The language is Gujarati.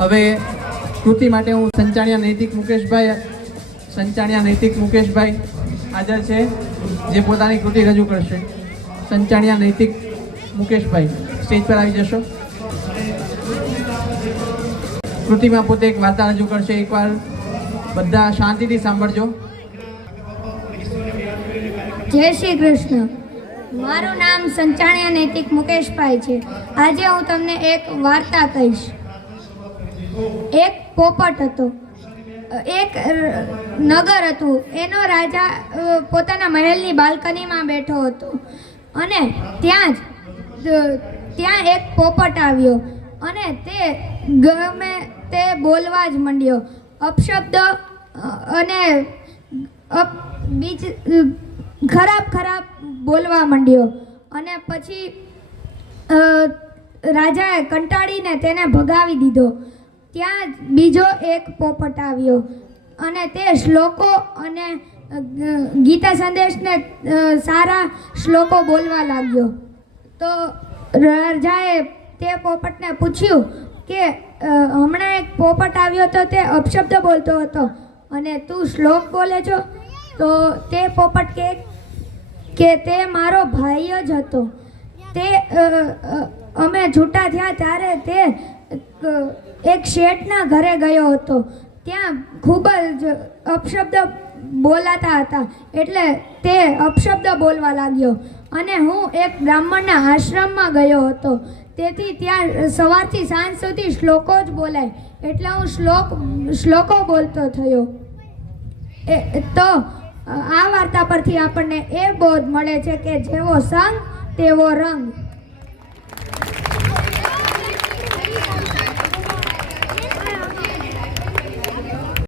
હવે કૃતિ માટે હું સંચાણિયા નૈતિક મુકેશભાઈ, સંચાણિયા નૈતિક મુકેશભાઈ હાજર છે, જે પોતાની કૃતિ રજૂ કરશે. સંચાણિયા નૈતિક મુકેશભાઈ, સ્ટેજ પર આવી જશો. કૃતિમાં પોતે એક વાર્તા રજૂ કરશે, એકવાર બધા શાંતિથી સાંભળજો. જય શ્રી કૃષ્ણ. મારું નામ સંચાણિયા નૈતિક મુકેશભાઈ છે. આજે હું તમને એક વાર્તા કહીશ. એક પોપટ હતો. એક નગર હતું. એનો રાજા પોતાના મહેલની બાલ્કનીમાં બેઠો હતો. અને ત્યાં જ ત્યાં એક પોપટ આવ્યો. અને તે ગમે તે બોલવા જ માંડ્યો. અપશબ્દ, અને બીજ, ખરાબ ખરાબ બોલવા માંડ્યો. અને પછી રાજાએ કંટાળીને તેને ભગાવી દીધો. ત્યાં જ બીજો એક પોપટ આવ્યો. અને તે શ્લોકો અને ગીતા સંદેશને સારા શ્લોકો બોલવા લાગ્યો. તો રાજાએ તે પોપટને પૂછ્યું કે હમણાં એક પોપટ આવ્યો તો તે અપશબ્દ બોલતો હતો. અને તું શ્લોક બોલે છો? તો તે પોપટ કે કે તે મારો ભાઈ જ હતો. તે અમે છૂટા થયા ત્યારે તે એક શેઠના ઘરે ગયો હતો. ત્યાં ખૂબ જ અપશબ્દ બોલાતા હતા. એટલે તે અપશબ્દ બોલવા લાગ્યો. અને હું એક બ્રાહ્મણના આશ્રમમાં ગયો હતો. તેથી ત્યાં સવારથી સાંજ સુધી શ્લોકો જ બોલાય. એટલે હું શ્લોક, શ્લોકો બોલતો થયો. એ, તો આ વાર્તા પરથી આપણને એ બોધ મળે છે કે જેવો સંગ તેવો રંગ.